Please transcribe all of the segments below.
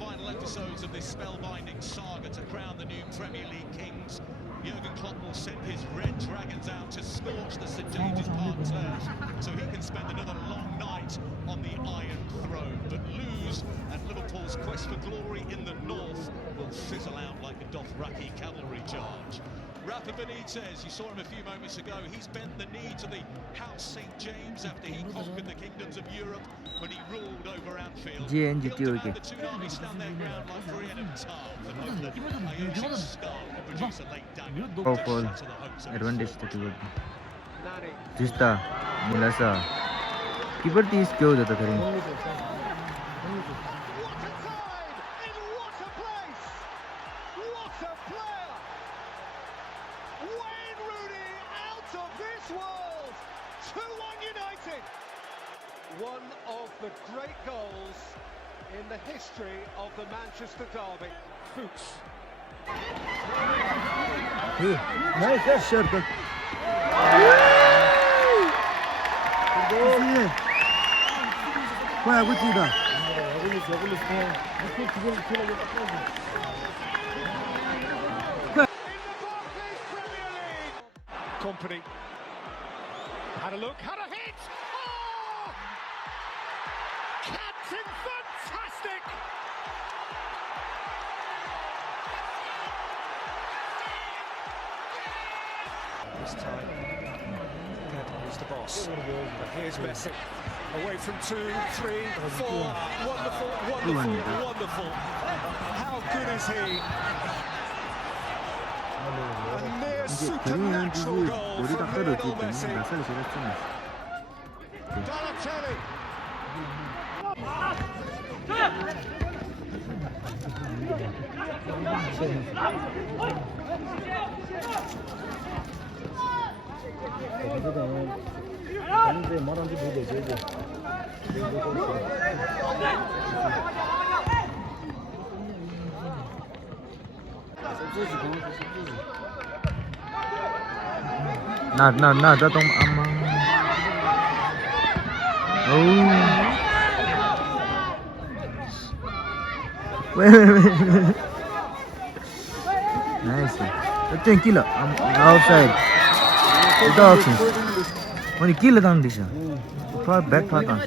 final episodes of this spellbinding saga to crown the new Premier League kings. Jurgen Klopp will send his Red Dragons out to scorch the St James's Park turf so he can spend another long night on the Iron Throne. But lose and Liverpool's quest for glory in the north will fizzle out like a Dothraki cavalry charge. Rafa Benitez, you saw him a few moments ago, he's bent the knee to the House St James after he conquered the kingdoms of Europe when he ruled over Anfield. He'll demand the Tsunami stand their ground like Brienne and Tarth and hope that Aoshi's skull can produce a late dagger to shatter the hopes of advantage his था fortune. जिस्ता मिलासा keeper तीस क्यों जाता करें What a player! Wayne Rooney out of this world! 2-1 United! One of the great goals in the history of the Manchester derby. Fuchs. Nice shot 뭐야 그치다 Company had a look, had a hit! Oh! Captain fantastic! This time, Pep is the boss. But here's Messi, away from 2, 3, 4. Wonderful, wonderful, wonderful. How good is he? A near supernatural goal from Lionel Messi. Balotelli. ना जाता हूँ अम्मा nice अच्छा किला outside itu option ini kill kan bisa far back far kan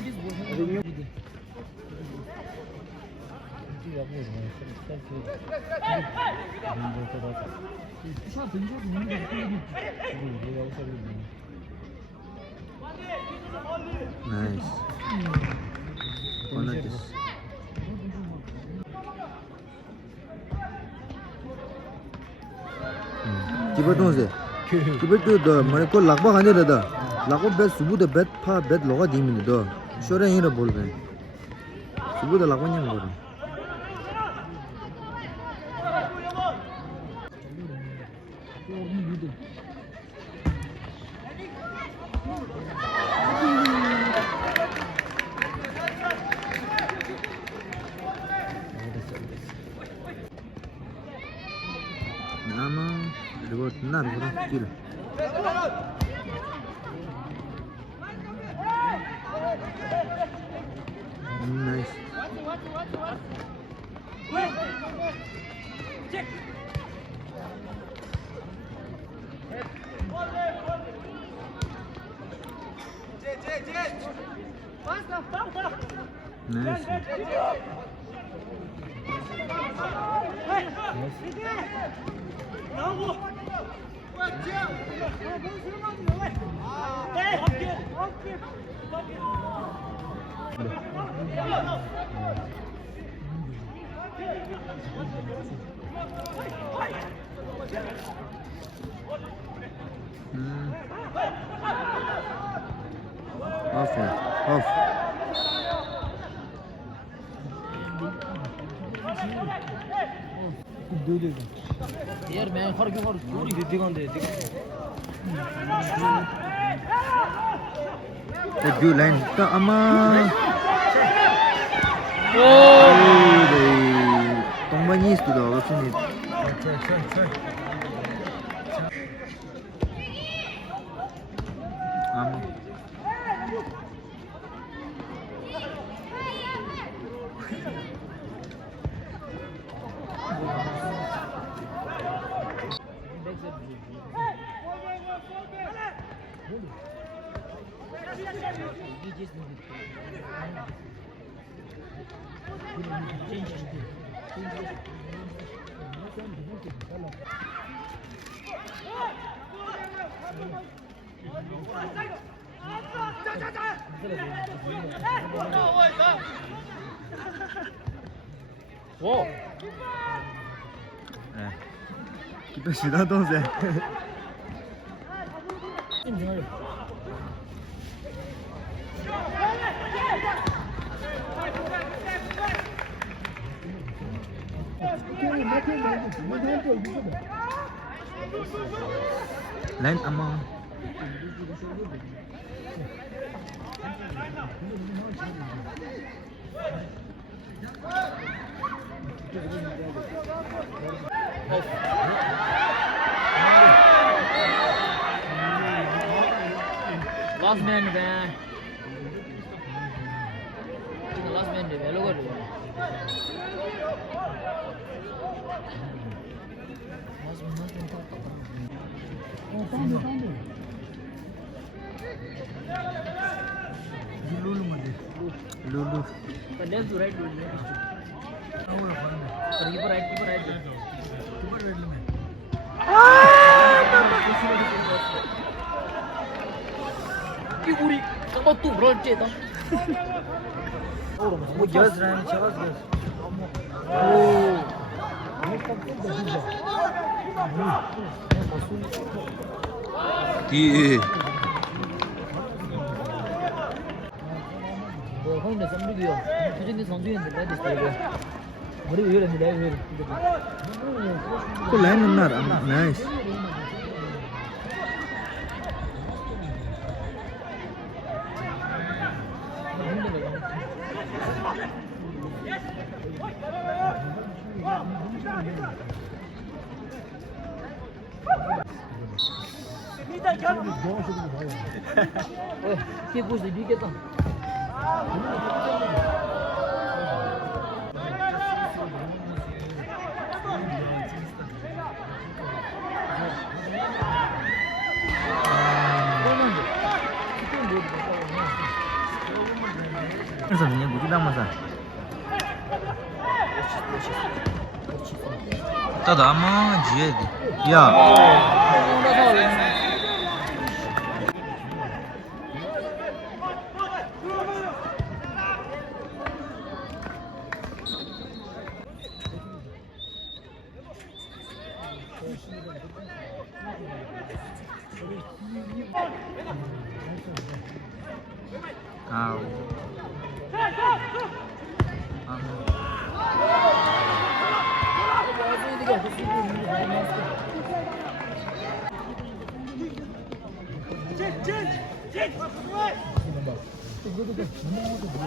nice one of this kibar tuh sih kibar tuh mana kau lakba kan dia dah lakba bet subuh dah bet pa bet loga di mana dah sore ini dah boleh subuh dah lakba ni boleh nama reward benar kurang kill nice nice off यार मैं हर क्यों हर पूरी दीदी कौन दे view line तो अम्मा 동반이 있어도 없으니 아마 와. 네. 기쁜 시다 동생. 라인 아마. Last man man. Last man deh, lo kan. Lulu. Left to right, keeper right. 우리 또 그럴지다. 뭐 여자랑 저거. 뒤. 혼자 somebody 저런데 선두였는데 나도 있어요. 머리 위에 있는데 위에. 그 라인은 나 나이스. Que puxa de que tá. 그래서 그냥 무기당마사. 또 남아 지야 돼. 야. 아우.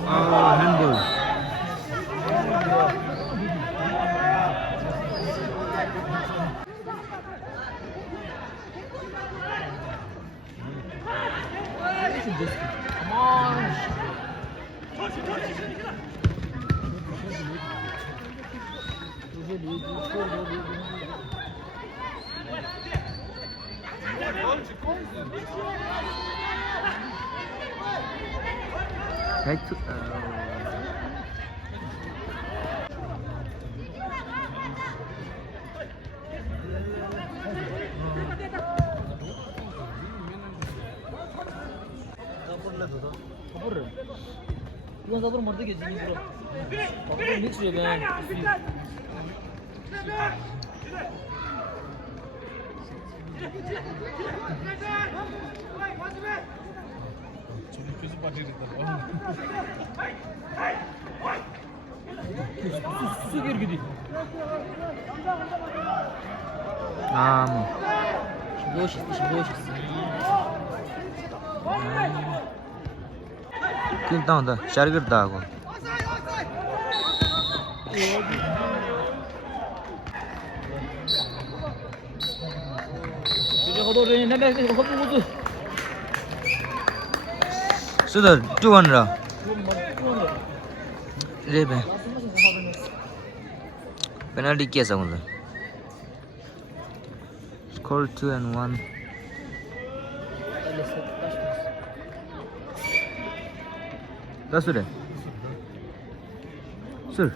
아, 핸들. 백투. 이건 sabur मर्द के जिंदगी पूरा sabur mix हो गया su gir gidi boş kilda onda şargırda hago sudah juanra rebe penalty kiya sakunda score 2-1 따스래. 쓸.